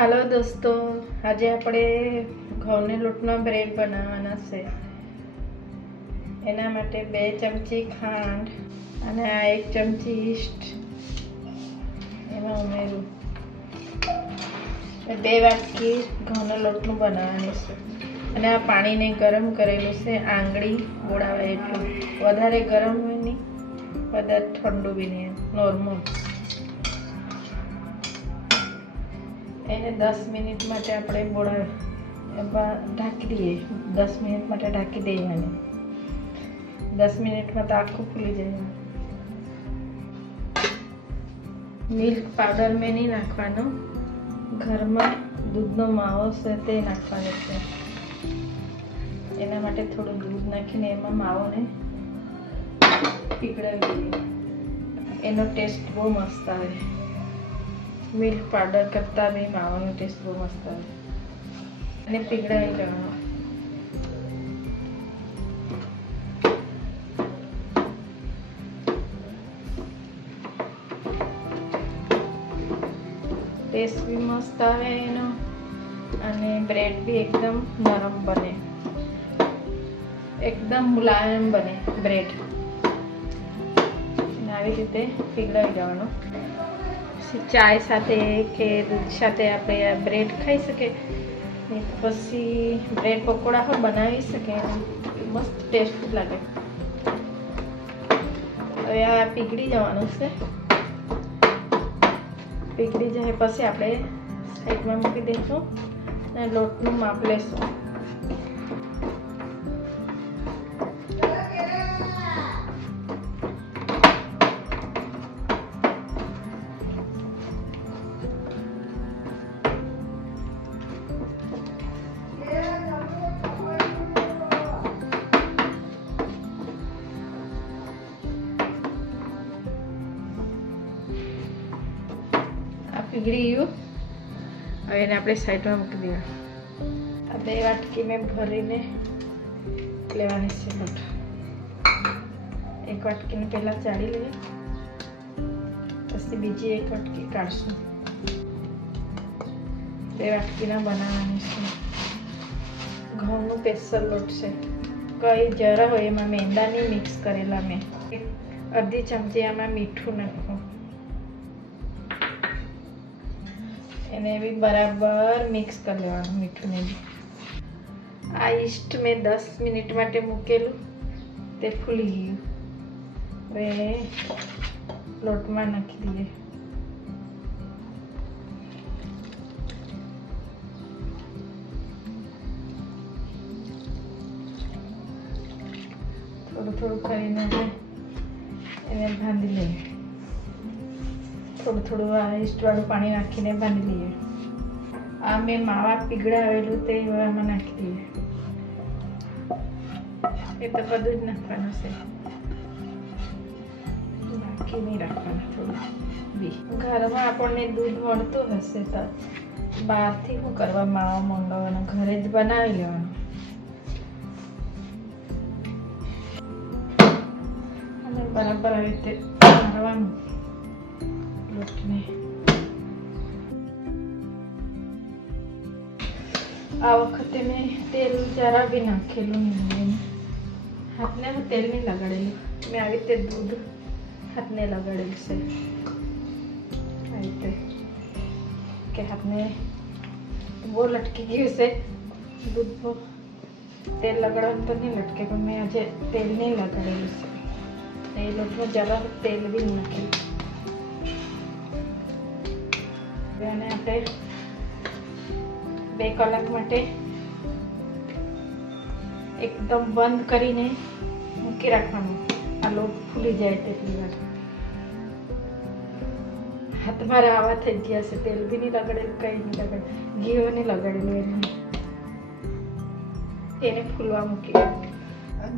હાલો દોસ્તો, આજે આપણે ઘઉંને લોટનો બ્રેડ બનાવવાના છે. એના માટે બે ચમચી ખાંડ અને આ એક ચમચી ઈસ્ટ એમાં ઉમેરું. બે વાટકી ઘઉંનો લોટનું બનાવવાનું છે. અને આ પાણીને ગરમ કરેલું છે, આંગળી ગોળાવાય એટલું. વધારે ગરમ હોય નહીં વધારે ઠંડુ બી નહીં નોર્મલ એને દસ મિનિટ માટે આપણે બોળા એમાં ઢાંકી દઈએ. દસ મિનિટ માટે ઢાંકી દઈએ એને. દસ મિનિટમાં તો આખું ફૂલી જાય. મિલ્ક પાવડર મેં નહીં નાખવાનો. ઘરમાં દૂધનો માવો છે તે નાખવાનો છે. એના માટે થોડું દૂધ નાખીને એમાં માવોને પીગળાવી દઈએ. એનો ટેસ્ટ બહુ મસ્ત આવે. મિલ્ક પાવડર કરતાં બી માવાનો ટેસ્ટ બહુ મસ્ત આવે. અને પીગળાવી લેવાનો ટેસ્ટ બી મસ્ત આવે એનો. અને બ્રેડ બી એકદમ નરમ બને. એકદમ મુલાયમ બને બ્રેડ. આવી રીતે પીગળાવી દેવાનો પછી ચાય સાથે કે દૂધ સાથે આપણે બ્રેડ ખાઈ શકીએ. ને પછી બ્રેડ પકોડા પણ બનાવી શકીએ. મસ્ત ટેસ્ટ લાગે. હવે આ પીગળી જવાનું છે. પીગળી જાય પછી આપણે સાઈડમાં મૂકી દઈશું અને લોટનું માપ લેશું. પીગળી ગયું હવે એને આપણે સાઈડમાં મૂકી દેવા. આ બે વાટકી મેં ભરીને લેવાની છે લોટ. એક વાટકીને પહેલાં ચાળી લઈએ. પછી બીજી એક વાટકી કાઢશું. બે વાટકીના બનાવવાની છે. ઘઉંનું પેસર લોટ છે. કઈ જરા હોય એમાં મેંદા નહીં મિક્સ કરેલા મેં. અડધી ચમચી આમાં મીઠું નાખું. એને બી બરાબર મિક્સ કરી લેવાનું મીઠુંને બી. આ ઈસ્ટ મેં દસ મિનિટ માટે મૂકેલું, તે ફૂલી ગયું. હવે લોટમાં નાખી દઈએ. થોડું થોડું કરીને એને બાંધી લઈએ. થોડું થોડું આ ઈસ્ટવાળું પાણી નાખીને બાંધી લઈએ. આ મેં માવા પીગળાવેલું તે હવે નાખી દઈએ. એ તો બધું જ નાખવાનું છે. બાકી નહીં રાખવાનું થોડું. બી. ઘરમાં આપણને દૂધ મળતું હશે તો બહારથી શું કરવા માવા મંગાવવાનું? ઘરે જ બનાવી લેવાનું. બરાબર આવી રીતે મારવાનું લોટને આ વખતે મેં તેલ જરા બી નાખેલું નહીં હાથને હું તેલ નહીં લગાડેલું મેં આવી રીતે દૂધ હાથને લગાડેલું છે આવી રીતે કે હાથને બહુ લટકી ગયું છે દૂધ બહુ તેલ લગાડવાનું તો નહીં લટકે પણ મેં આજે તેલ નહીં લગાડેલું છે એ લોટમાં જરા તેલ બી નાખેલું હવે આપણે બે કલાક માટે એકદમ બંધ કરીને મૂકી રાખવાનું. આ લોટ ફૂલી જાય તેટલી વાર. હાથમાં રાવા થઈ ગયા છે. તેલ બી નહીં લગાડેલું, કંઈ નહીં લગાડેલું. ઘીઓ નહીં લગાડેલું એને. એને ફૂલવા મૂકી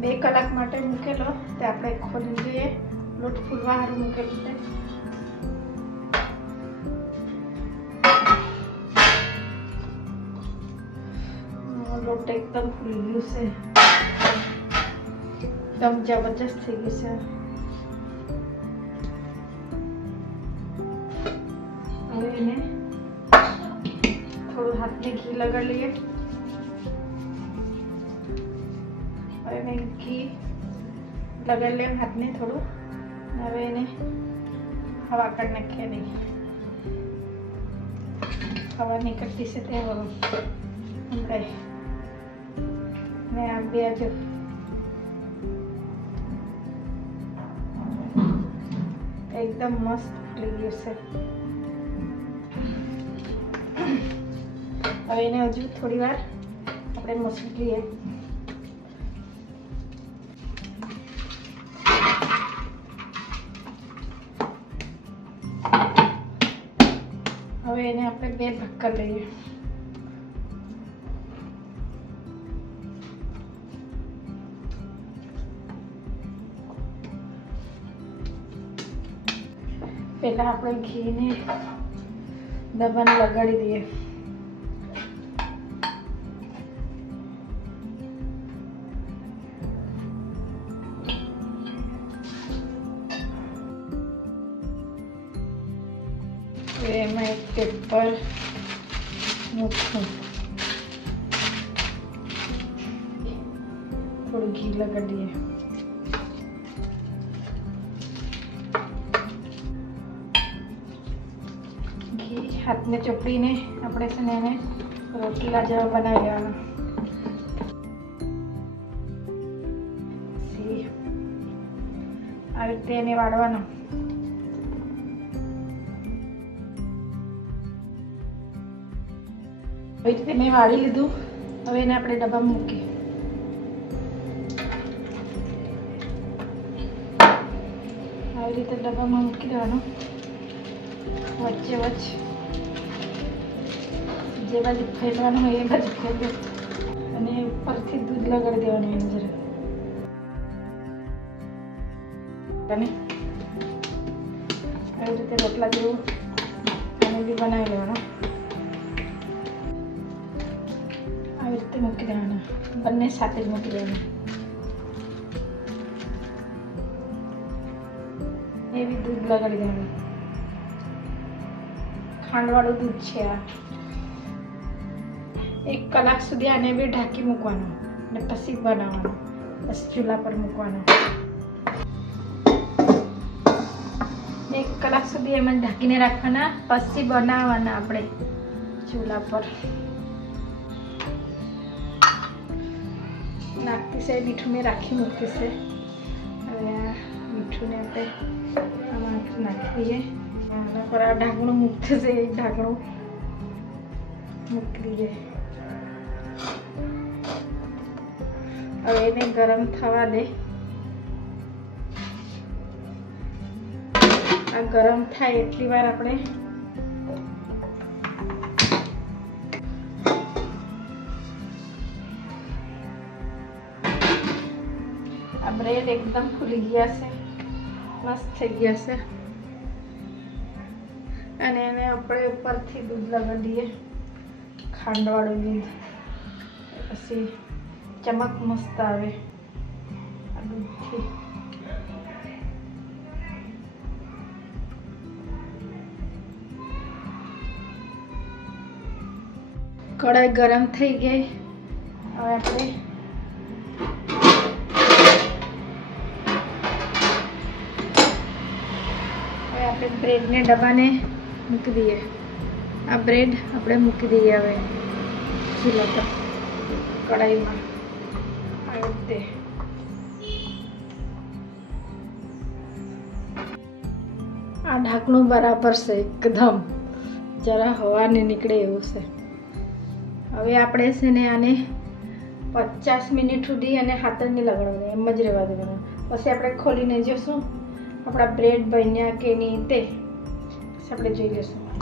બે કલાક માટે મૂકેલો. તે આપણે ખોલી જોઈએ લોટ ફૂલવા સારું મૂકેલું તે લોટ એકદમ ફૂલી ગયું છે એકદમ જબરજસ્ત થઈ ગયું છે હવે એને થોડું હાથને ઘી લગાડી લઈએ હવે મેં ઘી લગાડી લઈએ હાથને થોડું હવે એને હવા કાઢ નાખીએ નહીં હવા નીકળતી છે તે હમણાં ને આમ બે જો. એકદમ મસ્ત ફૂલી ગયું છે. હવે એને હજુ થોડી વાર આપણે મસળી લઈએ. હવે એને આપણે બે ધક્કા લઈએ. પહેલા આપણે ઘીને દબાને લગાડી દઈએ એમાં એક પેપર મૂકું થોડું ઘી લગાડીએ હાથને ચોપડીને આપણે છે ને એને રોટલા જેવા બનાવી લેવાના આવી રીતે એને વાળવાનો. આવી રીતે મેં વાળી લીધું. હવે એને આપણે ડબ્બામાં મૂકીએ. આવી રીતે ડબ્બામાં મૂકી દેવાનો. વચ્ચે વચ્ચ. જે બાજુ ફેરવાનું હોય એ બાજુ ફેરવું અને પરથી દૂધ લગાડી દેવાનું એની જરા અને આવી રીતે રોટલા જેવું અને બી બનાવી લેવાનું. આવી રીતે મૂકી દેવાના. બંને સાથે જ મૂકી દેવાના. એવી દૂધ લગાડી દેવાનું. ખાંડવાળું દૂધ છે આ. એક કલાક સુધી આને બી ઢાંકી મૂકવાનું અને પછી બનાવવાનું. પછી ચૂલા પર મૂકવાનું. એક કલાક સુધી એમ ઢાંકીને રાખવાના, પછી બનાવવાના આપણે ચૂલા પર. નાખતી છે મીઠું મેં રાખી મૂકી છે. હવે આ મીઠુંને આપણે આમાં નાખી દઈએ. આના પર આ ઢાંકણું મૂકતું છે, એ ઢાંકણું મૂકી દઈએ. હવે એને ગરમ થવા દે આ ગરમ થાય એટલી વાર આપણે આ બ્રેડ એકદમ ખુલી ગયા છે. મસ્ત થઈ ગયા છે. અને એને આપણે ઉપરથી દૂધ લગાડીએ. ખાંડવાળું દૂધ. પછી ચમક મસ્ત આવે આ દૂધથી કઢાઈ ગરમ થઈ ગઈ. હવે આપણે હવે આપણે બ્રેડને ડબ્બાને મૂકી દઈએ. આ બ્રેડ આપણે મૂકી દઈએ હવે. ચૂલા પર. કઢાઈમાં રીતે આ ઢાંકણું બરાબર છે, એકદમ. જરા હવાને નીકળે એવું છે. હવે આપણે છે ને આને પચાસ મિનિટ સુધી અને હાથ જ નહીં લગાડવાનું, એમ જ રહેવા દેવાનું. પછી આપણે ખોલીને જોશું, આપણા બ્રેડ બન્યા કે નહીં તે. આપણે જોઈ લઈશું.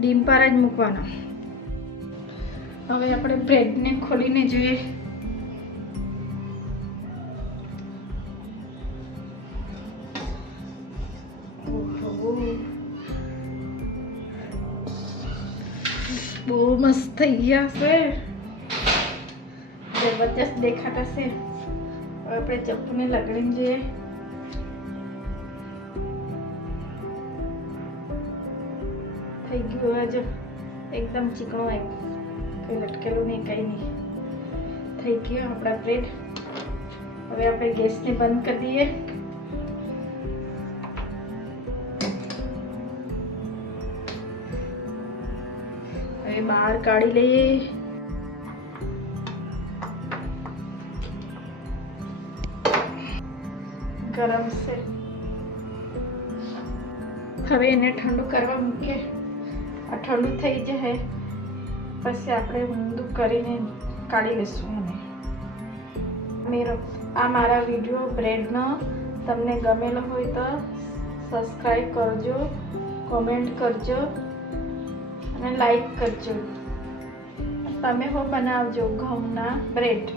ડીમ પર જ મૂકવાના. હવે આપણે બ્રેડને ખોલીને જોઈએ. બહુ મસ્ત થઈ ગયા છે જબરજસ્ત દેખાતા છે. આપણે ચપ્પુને લગાડીને જોઈએ. થઈ ગયું હવે એકદમ ચીકણો કંઈ લટકેલું નહીં, કંઈ નહીં. થઈ ગયો આપણા બ્રેડ હવે આપણે ગેસને બંધ કરી દઈએ. બહાર કાઢી લઈએ. ગરમ છે. હવે એને ઠંડુ કરવા મૂકીએ. આ ઠંડુ થઈ જશે. પછી આપણે ઊંધું કરીને કાઢી લઈશું એને. મેરો આ મારા વીડિયો બ્રેડનો. તમને ગમેલો હોય તો સબસ્ક્રાઈબ કરજો કોમેન્ટ કરજો. અને લાઈક કરજો. તમે હો બનાવજો ઘઉંના બ્રેડ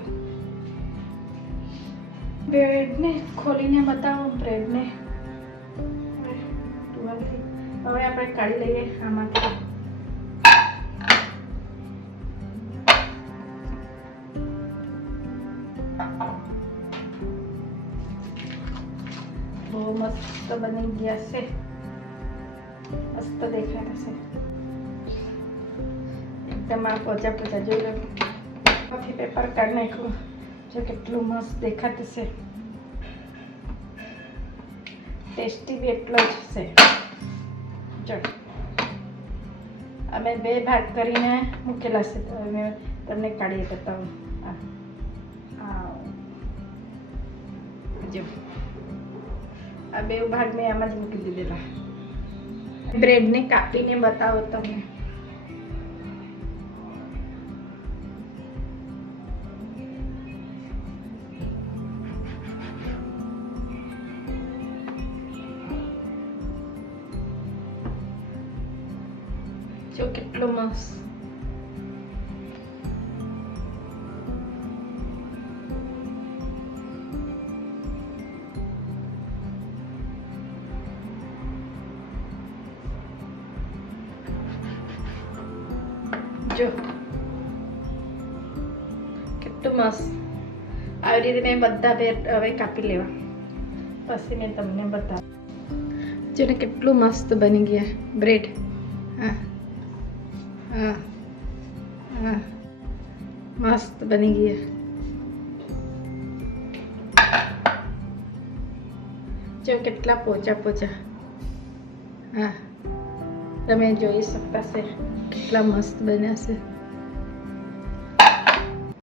બ્રેડને ખોલીને બતાવો બ્રેડને હવે આપણે કાઢી લઈએ આમાંથી. બહુ મસ્ત બની ગયા છે. મસ્ત દેખાય છે. આ પોચા પોચા જોઈ લો. પછી પેપર કાઢી નાખ્યું. જો કેટલું મસ્ત દેખાતું છે. ટેસ્ટી બી એટલો જ છે. જો. અમે બે ભાગ કરીને મૂકેલા છે તો અમે તમને કાઢી બતાવું. જો. આ બે ભાગ મેં આમાં જ મૂકી દીધેલા. બ્રેડને કાપીને બતાવો તમે કેટલો મસ્ત જો કેટલું મસ્ત આવી રીતે મેં બધા બે હવે કાપી લેવા પછી મેં તમને બતાવ જોને કેટલું મસ્ત બની ગયા બ્રેડ હા હા હા મસ્ત બની ગયા જો કેટલા પોચા પોચા હા તમે જોઈ શકતા છે કેટલા મસ્ત બન્યા છે